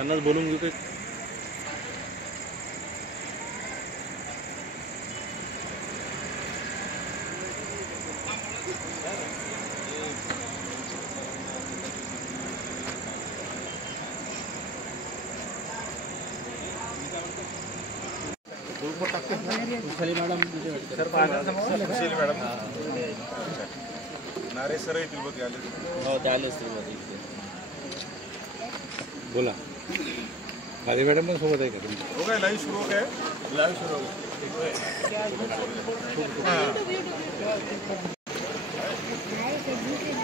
त्यांनाच बोलून घेऊ काही. मॅडम नारे सर येतील बघ आले. हो ते आले असतील बोला. खाली मॅडम पण सोबत आहे का तुमच्या? हो काय लाईव्ह सुरू काय? लाईव्ह सुरू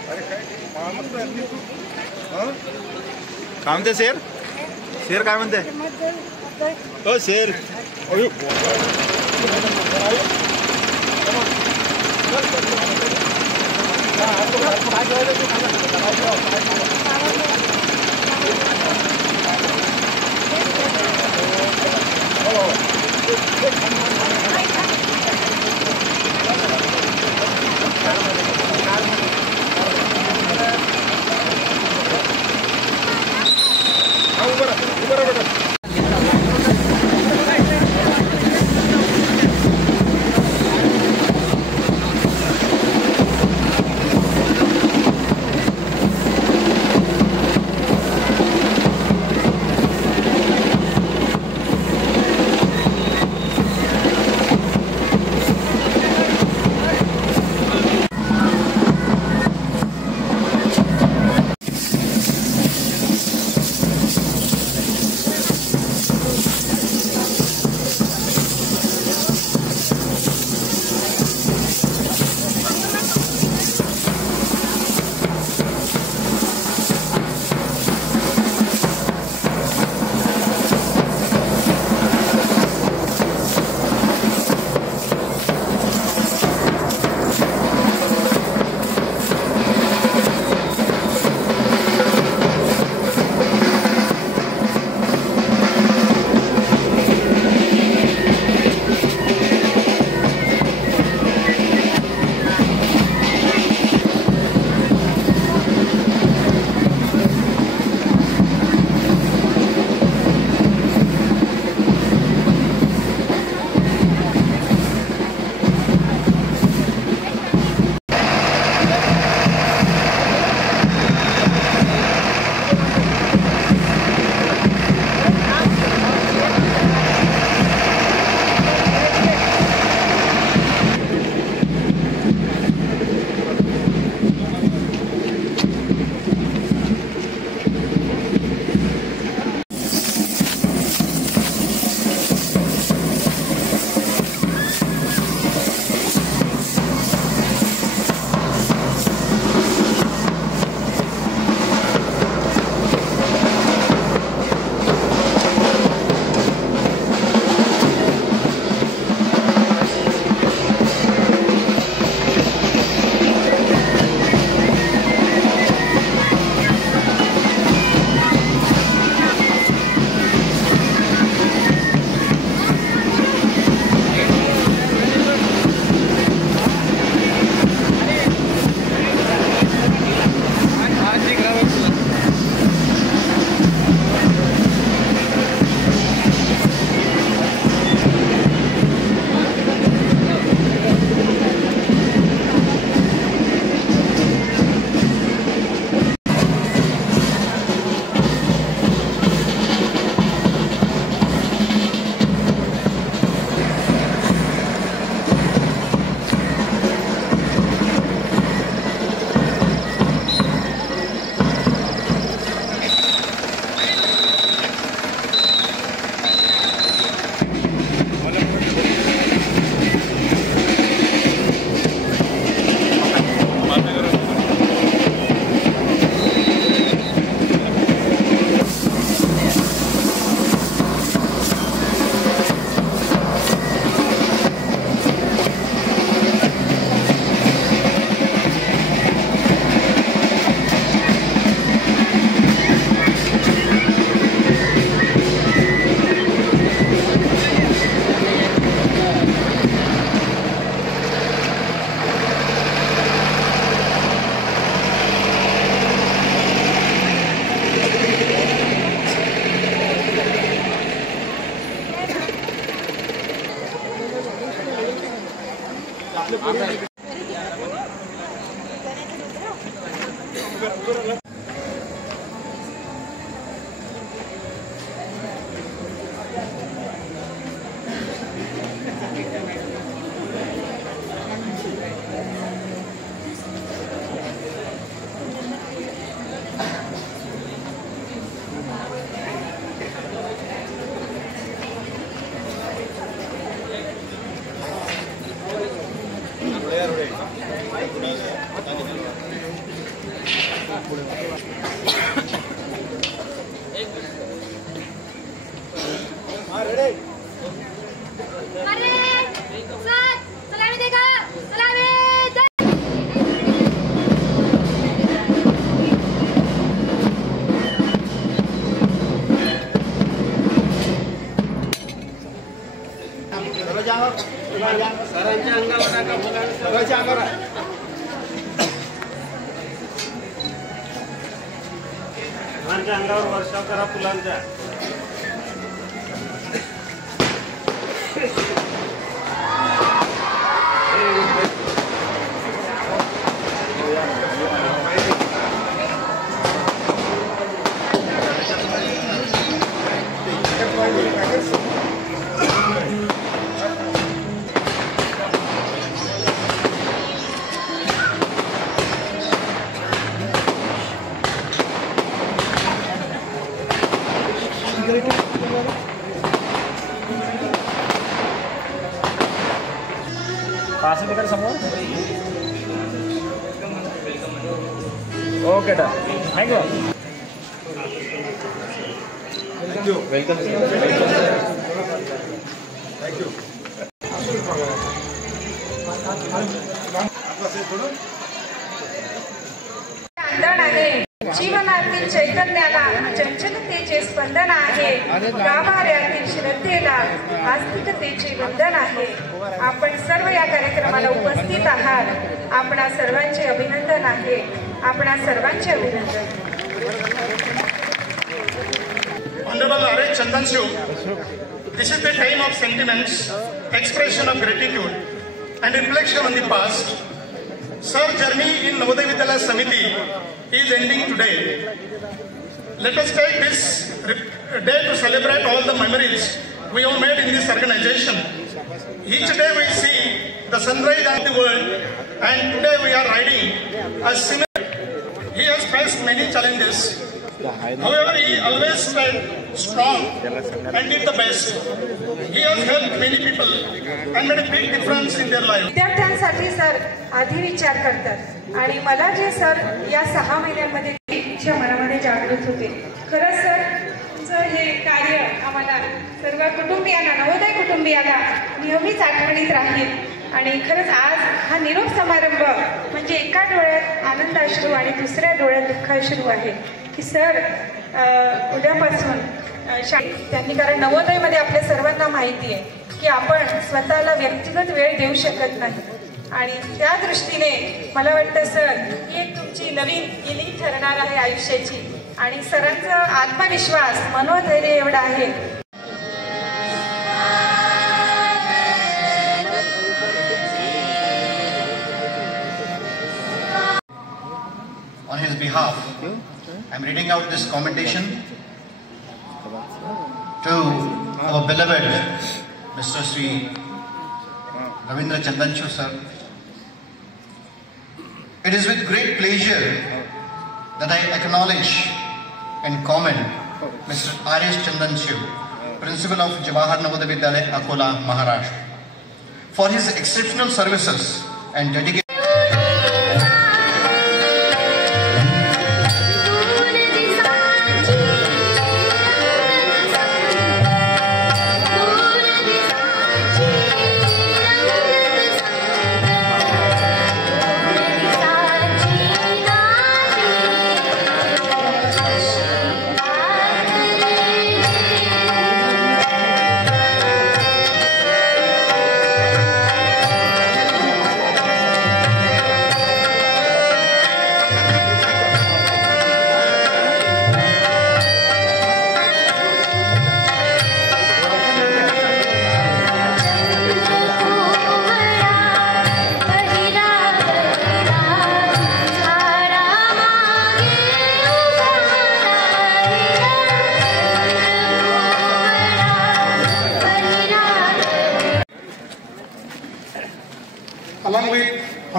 अरे काय म्हणते शेर? शेर काय म्हणते? हो शेर. अंगावर वर्षाव करा फुलांच्या. पास में कर समोर. ओके डा. Thank you. Welcome. Thank you. अंधण आहे. जीवनातील चैतन्याला चंचलतेचे स्पंदन आहे. गाभाऱ्यातील श्रद्धेला आस्तिकतेचे वंदन आहे. आपण सर्व या कार्यक्रमाला उपस्थित आहात. आपणा सर्वांचे अभिनंदन आहे. आपणा सर्वांचे अभिनंदन. Honorable R.H. Chandanshu, this is the time of sentiments, expression of gratitude, and reflection on the past. Sir, journey in Navodaya Vidyalaya Samiti is ending today. Let us take this day to celebrate all the memories we have made in this organization. Each day we see the sunrise of the world, and today we are riding a similar. He has faced many challenges. However, he always stayed strong and did the best. He has helped many people and made a big difference in their life. विद्यार्थ्यांसाठी sir आधी विचार करतात आणि मला जे sir या 6 महिन्यांमध्ये इच्छा मनामध्ये जागृत होते. खरंच सर तुमचं हे कार्य आम्हाला सर्व कुटुंबियांना, नवोदय कुटुंबियांना नेहमीच आठवणीत राहील. आणि खरंच आज हा निरोप समारंभ म्हणजे एका डोळ्यात आनंद अश्रू आणि दुसऱ्या डोळ्यात दुःख अश्रू आहे की सर उद्यापासून त्यांनी, कारण नवोदयमध्ये आपल्या सर्वांना माहिती आहे की आपण स्वतःला व्यक्तिगत वेळ देऊ शकत नाही. आणि त्या दृष्टीने मला वाटतं सर ही एक तुमची नवीन इनिंग ठरणार आहे आयुष्याची. आणि सरांचा आत्मविश्वास, मनोधैर्य एवढं आहे. On his behalf, I am reading out this commendation to our beloved Mr. Sri Ravindra Chandanshu sir. It is with great pleasure that I acknowledge and comment Mr. R.S. Chandanshu, Principal of Jawahar Navodaya Vidyalaya, Akola, Maharashtra, for his exceptional services and dedication.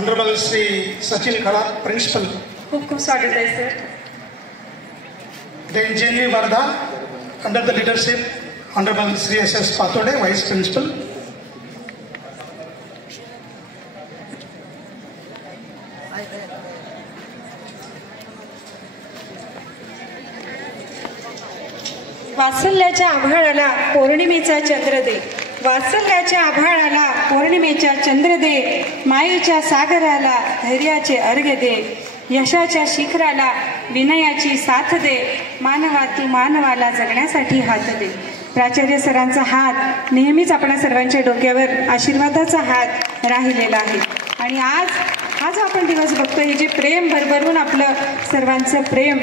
Honourable Shri Sachin खडा principal, खूप खूप स्वागत आहे sir. then JNV Varda under the leadership Honorable Sri S.S. Pathode, Vice Principal. वात्सल्याच्या आभाळाला पौर्णिमेचा चंद्र दे, वात्सल्याच्या आभाळाला पौर्णिमेचा चंद्र दे, मायेच्या सागराला धैर्याचे अर्घ्य दे, यशाच्या शिखराला विनयाची साथ दे, मानवा तू मानवाला जगण्यासाठी हात दे. प्राचार्य सरांचा हात नेहमीच आपणा सर्वांच्या डोक्यावर आशीर्वादाचा हात राहिलेला आहे. आणि आज हा जो आपण दिवस बघतो, हे जे प्रेम भरभरून आपलं सर्वांचं प्रेम,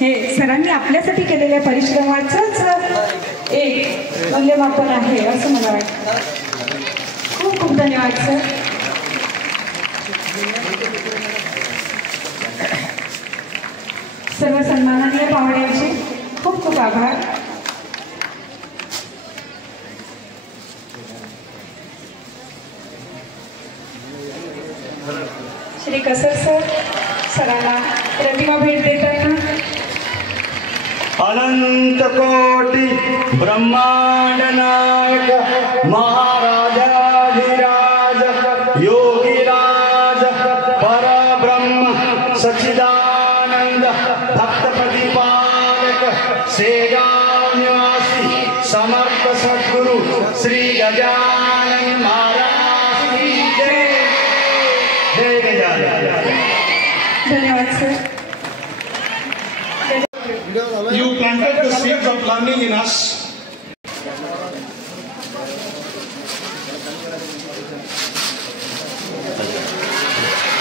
हे सरांनी आपल्यासाठी केलेल्या परिश्रमाचंच एक मूल्यमापन आहे असं मला वाटतं. खूप खूप धन्यवाद सर. सर्व सन्माननीय पाहुण्यांचे खूप खूप आभार. श्री कसर सर सरांना प्रतिमा भेट देताना. अनंत कोटि ब्रह्मांड नायक महाराजाधिराज योगीराज परब्रह्म सच्चिदानंद भक्त प्रतिपालक सेगाव निवासी समर्थ सद्गुरु श्री गजानन महाराज की जय. जय गजानन. धन्यवाद sir. You planted the seeds of learning in us.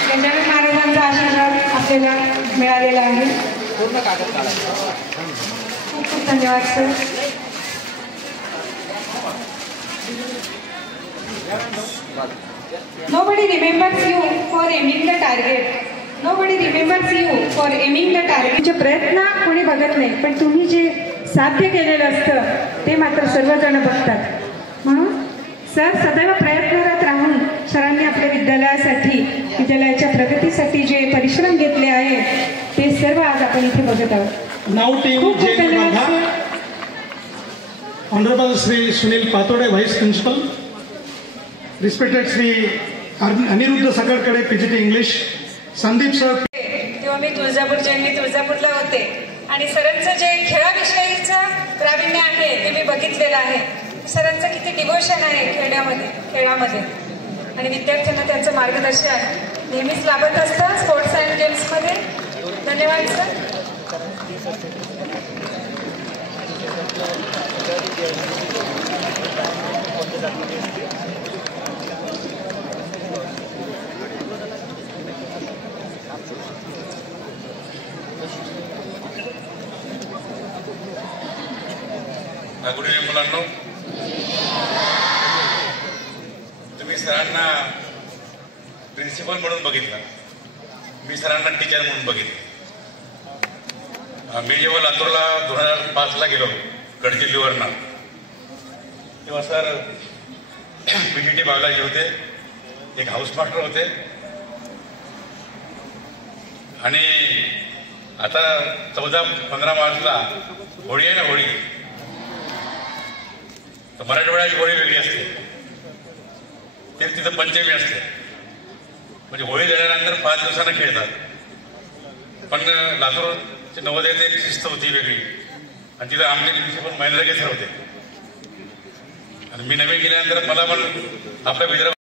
Gajanan महाराजांचा आशीर्वाद आपल्याला मिळालेला आहे. खूप खूप धन्यवाद sir. Nobody remembers you for aiming the target. Nobody remembers you for aiming the target. तुमचे प्रयत्न कोणी बघत नाही, पण तुम्ही जे साध्य केलेलं असतं ते मात्र सर्वजण बघतात. म्हणून सर सदैव प्रयत्नरत राहून सरांनी आपल्या विद्यालयासाठी, विद्यालयाच्या प्रगतीसाठी जे परिश्रम घेतले आहे ते सर्व आज आपण इथे बघत आहोत. Now team खूप खूप JNV धन्यवाद Varda, sir. Honorable Sri Sunil Pathode, Vice Principal, respected Sri Aniruddha Sakarkade, PGT English, Sandeep sir. तेव्हा मी तुळजापूरला होते आणि सरांचं जे खेळाविषयीचं प्रावीण्य आहे ते मी बघितलेलं आहे. सरांचं किती डिवोशन आहे खेळामध्ये आणि विद्यार्थ्यांना त्यांचं मार्गदर्शन नेहमीच लाभत असतं स्पोर्ट्स अँड गेम्समध्ये. धन्यवाद सर. गुड इव्हनिंग मुलांनो. तुम्ही सरांना प्रिन्सिपल म्हणून बघितलं, मी सरांना टीचर म्हणून बघितलं. मी जेव्हा लातूरला 2005ला गेलो गडचिरोलीवरनं, तेव्हा सर PGT बायोलॉजी होते, एक हाऊस मास्टर होते आणि आता 14-15 मार्चला होळी आहे ना, होळी तर मराठवाड्याची होळी वेगळी असते, ते तिथं पंचमी असते. म्हणजे होळी झाल्यानंतर 5 दिवसांना खेळतात. पण लातूरच्या नवोदयात एक शिस्त होती वेगळी आणि तिथं आमचे प्रिन्सिपल महेंद्र केसर होते आणि मी नवीन गेल्यानंतर मला पण आपल्या विदर्भ